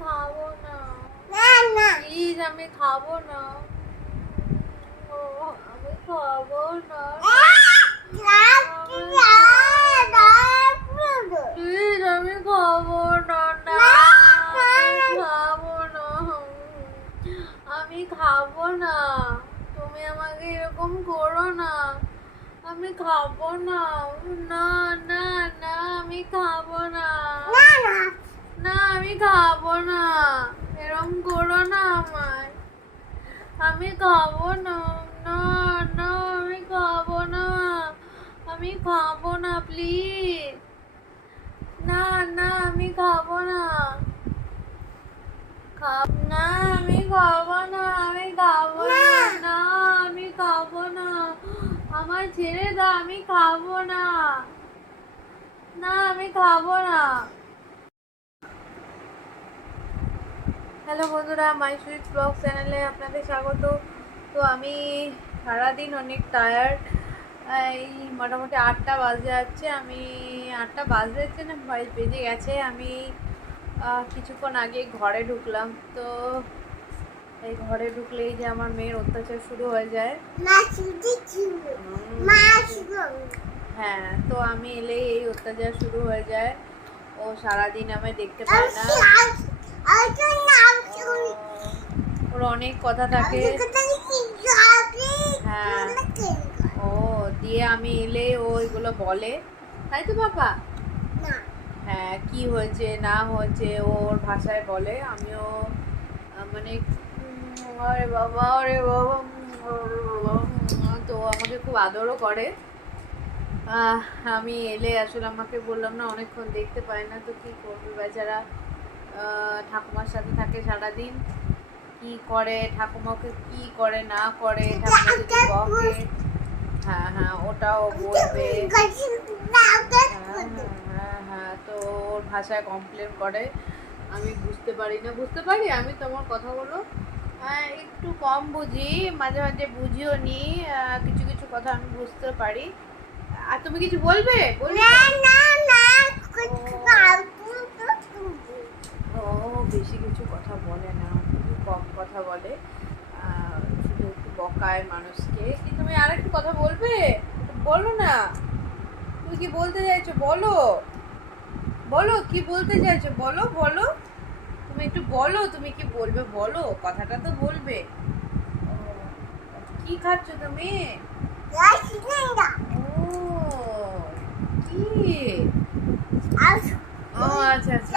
খাবো না, প্লিজ আমি খাবো না, ও আমি খাবো না, প্লিজ আমি খাবো না, না আমি খাবো না, আমি খাবো না, তুমি আমাকে এরকম করো না, আমি খাবো না, না না না আমি খাবো না, না আমি খাবো না, এরকম করো না আমায়, আমি খাবো না, না না আমি খাবো না, আমি খাবো না প্লিজ, না না আমি খাবো না, না আমি খাবো না, আমি খাবো না, না আমি খাবো না, আমার ছেড়ে দাও, আমি খাবো না, না আমি খাবো না। হ্যালো বন্ধুরা, মাই সুইট ব্লগ চ্যানেলে আপনাদের স্বাগত। তো আমি সারাদিন অনেক টায়ার্ড, এই মোটামুটি 8টা বাজে যাচ্ছে, আমি 8টা বাজে যাচ্ছে না বেজে গেছে, আমি কিছুক্ষণ আগে ঘরে ঢুকলাম। তো এই ঘরে ঢুকলেই যে আমার মেয়ের অত্যাচার শুরু হয়ে যায়। হ্যাঁ, তো আমি এলেই এই অত্যাচার শুরু হয়ে যায়, ও সারাদিন আমায় দেখতে পায় না, ওর অনেক কথা থাকে। হ্যাঁ, ও দিয়ে আমি এলে ও এগুলো বলে, তাই তো বাবা? হ্যাঁ, কি হয়েছে না হয়েছে ওর ভাষায় বলে, আমিও মানে আরে বাবা আরে বাবা, তো আমাকে খুব আদরও করে। আমি এলে আসলে আমাকে বললাম না অনেকক্ষণ দেখতে পাই না, তো কি করবে বেচারা, ঠাকুমার সাথে থাকে সারাদিন, কি করে ঠাকুমাকে কি করে না করে, ঠাকুমা যদি বকে হ্যাঁ হ্যাঁ ওটাও বলবে, হ্যাঁ হ্যাঁ তো ওর ভাষায় কমপ্লেন করে। আমি বুঝতে পারি না, বুঝতে পারি আমি তোমার কথাগুলো একটু কম বুঝি, মাঝে মাঝে বুঝিও নি, কিছু কিছু কথা আমি বুঝতে পারি। আর তুমি কিছু বলবে? ও বেশি কিছু কথা বলে না, খুবই কম কথা বলে, শুধু একটু বকায় মানুষকে। কি তুমি আর একটু কথা বলবে? বলো না, তুমি কি বলতে চাইছো বলো, বলো কি বলতে চাইছো বলো, বলো তুমি একটু বলো, তুমি কি বলবে বলো, কথাটা তো বলবে। কি খাচ্ছ তুমি? ও কি? ও আচ্ছা আচ্ছা।